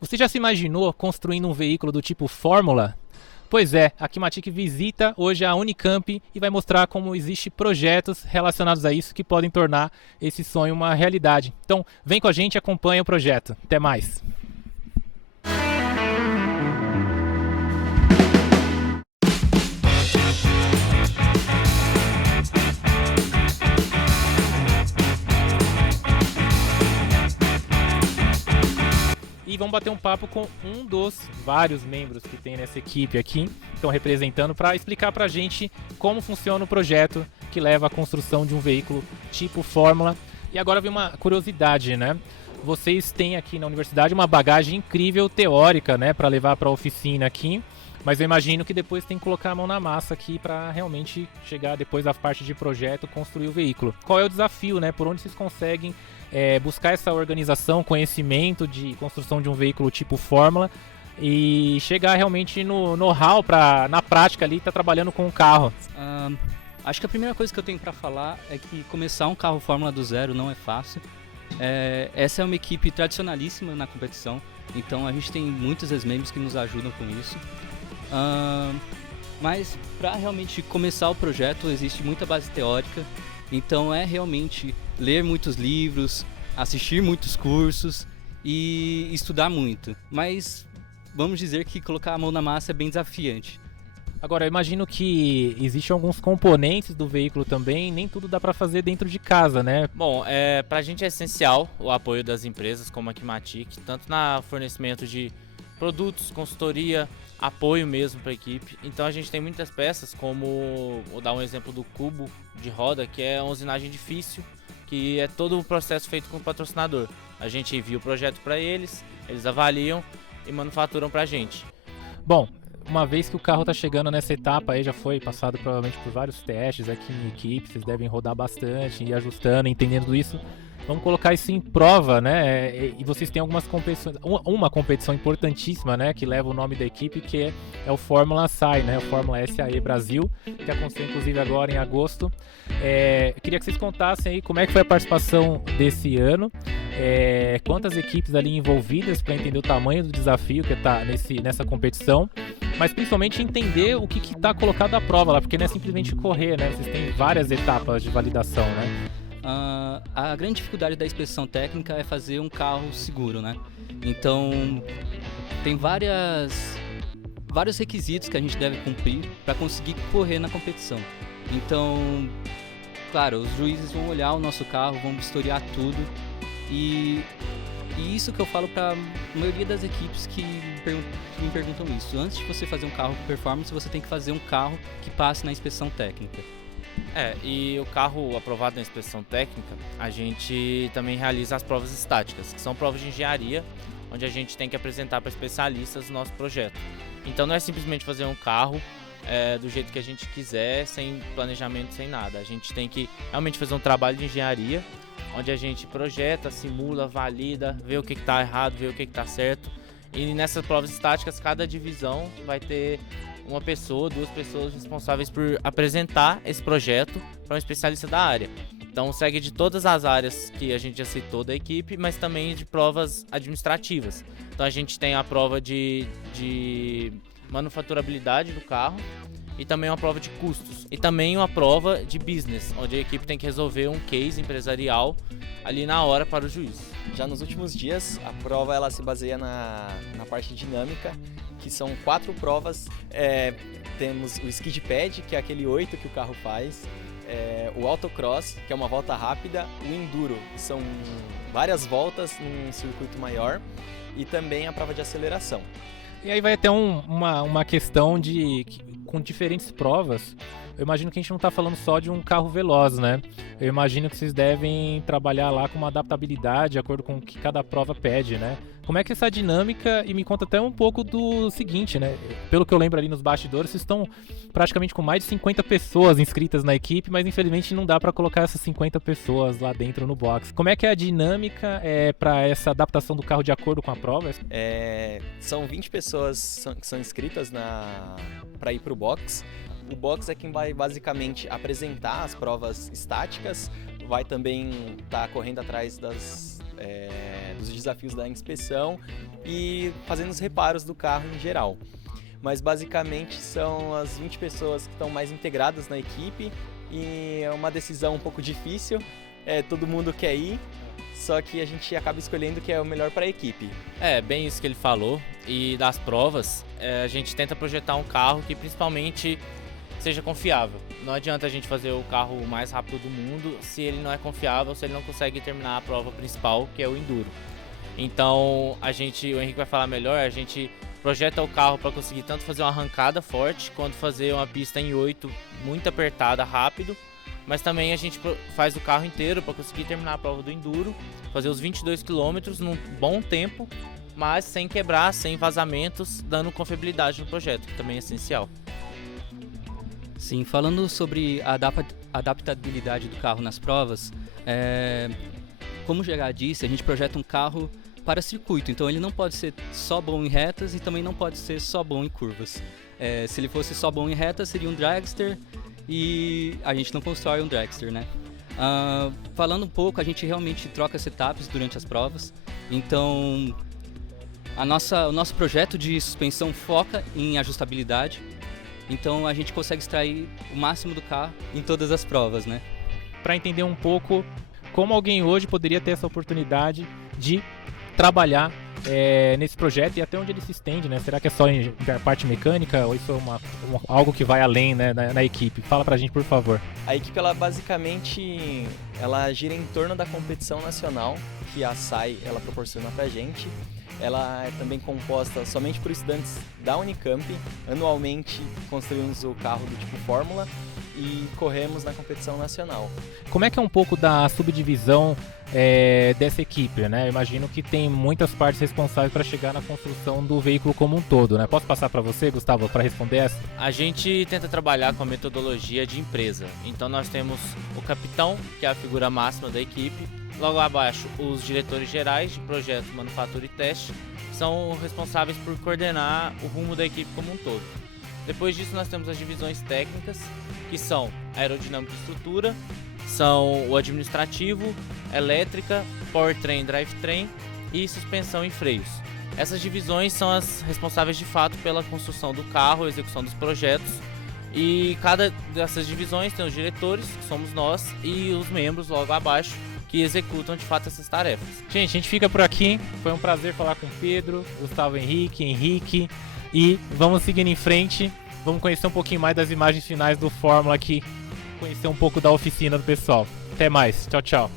Você já se imaginou construindo um veículo do tipo Fórmula? Pois é, a Kimatic visita hoje a Unicamp e vai mostrar como existem projetos relacionados a isso que podem tornar esse sonho uma realidade. Então, vem com a gente e acompanha o projeto. Até mais! E vamos bater um papo com um dos vários membros que tem nessa equipe aqui, estão representando, para explicar para a gente como funciona o projeto que leva à construção de um veículo tipo Fórmula. E agora vem uma curiosidade, né? Vocês têm aqui na universidade uma bagagem incrível teórica, né, para levar para a oficina aqui, mas eu imagino que depois tem que colocar a mão na massa aqui para realmente chegar depois da parte de projeto, construir o veículo. Qual é o desafio, né? Por onde vocês conseguem buscar essa organização, conhecimento de construção de um veículo tipo Fórmula e chegar realmente no know-how para, na prática ali, estar trabalhando com o carro? Acho que a primeira coisa que eu tenho para falar é que começar um carro Fórmula do zero não é fácil. Essa é uma equipe tradicionalíssima na competição, então a gente tem muitos ex-membros que nos ajudam com isso. Mas para realmente começar o projeto existe muita base teórica, então é realmente ler muitos livros, assistir muitos cursos e estudar muito. Mas vamos dizer que colocar a mão na massa é bem desafiante. Agora, eu imagino que existem alguns componentes do veículo também, nem tudo dá para fazer dentro de casa, né? Bom, pra gente é essencial o apoio das empresas como a Kimatic, tanto no fornecimento de produtos, consultoria, apoio mesmo para a equipe. Então a gente tem muitas peças, como, vou dar um exemplo do cubo de roda, que é uma usinagem difícil, que é todo o processo feito com o patrocinador. A gente envia o projeto para eles, eles avaliam e manufaturam para a gente. Bom, uma vez que o carro está chegando nessa etapa aí, já foi passado provavelmente por vários testes aqui em equipe, vocês devem rodar bastante, ir ajustando, entendendo isso. Vamos colocar isso em prova, né? E vocês têm algumas competições, uma competição importantíssima, né? Que leva o nome da equipe, que é o Fórmula SAE, né? O Fórmula SAE Brasil, que aconteceu inclusive agora em agosto. Queria que vocês contassem aí como é que foi a participação desse ano, quantas equipes ali envolvidas, para entender o tamanho do desafio que está nessa competição, mas principalmente entender o que está colocado à prova lá, porque não é simplesmente correr, né? Vocês têm várias etapas de validação, né? A grande dificuldade da inspeção técnica é fazer um carro seguro, né? Então, tem vários requisitos que a gente deve cumprir para conseguir correr na competição. Então, claro, os juízes vão olhar o nosso carro, vão vistoriar tudo e isso que eu falo para a maioria das equipes que me perguntam isso. Antes de você fazer um carro com performance, você tem que fazer um carro que passe na inspeção técnica. E o carro aprovado na inspeção técnica, a gente também realiza as provas estáticas, que são provas de engenharia, onde a gente tem que apresentar para especialistas o nosso projeto. Então não é simplesmente fazer um carro do jeito que a gente quiser, sem planejamento, sem nada. A gente tem que realmente fazer um trabalho de engenharia, onde a gente projeta, simula, valida, vê o que está errado, vê o que está certo. E nessas provas estáticas, cada divisão vai ter uma pessoa, duas pessoas responsáveis por apresentar esse projeto para um especialista da área. Então segue de todas as áreas que a gente já citou da equipe, mas também de provas administrativas. Então a gente tem a prova de manufaturabilidade do carro e também uma prova de custos. E também uma prova de business, onde a equipe tem que resolver um case empresarial ali na hora para o juiz. Já nos últimos dias, a prova ela se baseia na parte dinâmica, que são 4 provas. Temos o skid pad, que é aquele 8 que o carro faz, o autocross, que é uma volta rápida, o enduro, que são várias voltas num circuito maior, e também a prova de aceleração. E aí vai ter uma questão com diferentes provas. Eu imagino que a gente não está falando só de um carro veloz, né? Eu imagino que vocês devem trabalhar lá com uma adaptabilidade de acordo com o que cada prova pede, né? Como é que é essa dinâmica? E me conta até um pouco do seguinte, né? Pelo que eu lembro ali nos bastidores, vocês estão praticamente com mais de 50 pessoas inscritas na equipe, mas infelizmente não dá para colocar essas 50 pessoas lá dentro no box. Como é que é a dinâmica para essa adaptação do carro de acordo com a prova? São 20 pessoas que são inscritas para ir para o box. O box é quem vai basicamente apresentar as provas estáticas, vai também estar correndo atrás dos desafios da inspeção e fazendo os reparos do carro em geral. Mas basicamente são as 20 pessoas que estão mais integradas na equipe e é uma decisão um pouco difícil, todo mundo quer ir, só que a gente acaba escolhendo o que é o melhor para a equipe. É, bem isso que ele falou. E das provas, a gente tenta projetar um carro que principalmente seja confiável. Não adianta a gente fazer o carro mais rápido do mundo se ele não é confiável, se ele não consegue terminar a prova principal, que é o Enduro. Então, o Henrique vai falar melhor, a gente projeta o carro para conseguir tanto fazer uma arrancada forte, quanto fazer uma pista em 8 muito apertada, rápido. Mas também a gente faz o carro inteiro para conseguir terminar a prova do Enduro, fazer os 22 km num bom tempo, mas sem quebrar, sem vazamentos, dando confiabilidade no projeto, que também é essencial. Sim, falando sobre a adaptabilidade do carro nas provas, como o GH disse, a gente projeta um carro para circuito, então ele não pode ser só bom em retas e também não pode ser só bom em curvas. Se ele fosse só bom em retas, seria um dragster e a gente não constrói um dragster, né? Falando um pouco, a gente realmente troca setups durante as provas, então o nosso projeto de suspensão foca em ajustabilidade, então a gente consegue extrair o máximo do carro em todas as provas, né? Para entender um pouco como alguém hoje poderia ter essa oportunidade de trabalhar nesse projeto e até onde ele se estende, né? Será que é só em parte mecânica ou isso é algo que vai além, né, na equipe? Fala pra gente, por favor. A equipe, ela basicamente gira em torno da competição nacional que a SAI ela proporciona pra gente. Ela é também composta somente por estudantes da Unicamp. Anualmente construímos o carro do tipo Fórmula e corremos na competição nacional. Como é que é um pouco da subdivisão dessa equipe, né? Eu imagino que tem muitas partes responsáveis para chegar na construção do veículo como um todo, né? Posso passar para você, Gustavo, para responder essa? A gente tenta trabalhar com a metodologia de empresa. Então nós temos o capitão, que é a figura máxima da equipe. Logo abaixo, os diretores gerais de projeto, manufatura e teste são responsáveis por coordenar o rumo da equipe como um todo. Depois disso, nós temos as divisões técnicas, que são aerodinâmica e estrutura, são o administrativo, elétrica, powertrain, drivetrain e suspensão e freios. Essas divisões são as responsáveis de fato pela construção do carro, execução dos projetos, e cada dessas divisões tem os diretores, que somos nós, e os membros logo abaixo, que executam de fato essas tarefas. Gente, a gente fica por aqui. Foi um prazer falar com o Pedro, Gustavo, Henrique, e vamos seguindo em frente. Vamos conhecer um pouquinho mais das imagens finais do Fórmula aqui, conhecer um pouco da oficina do pessoal. Até mais, tchau, tchau.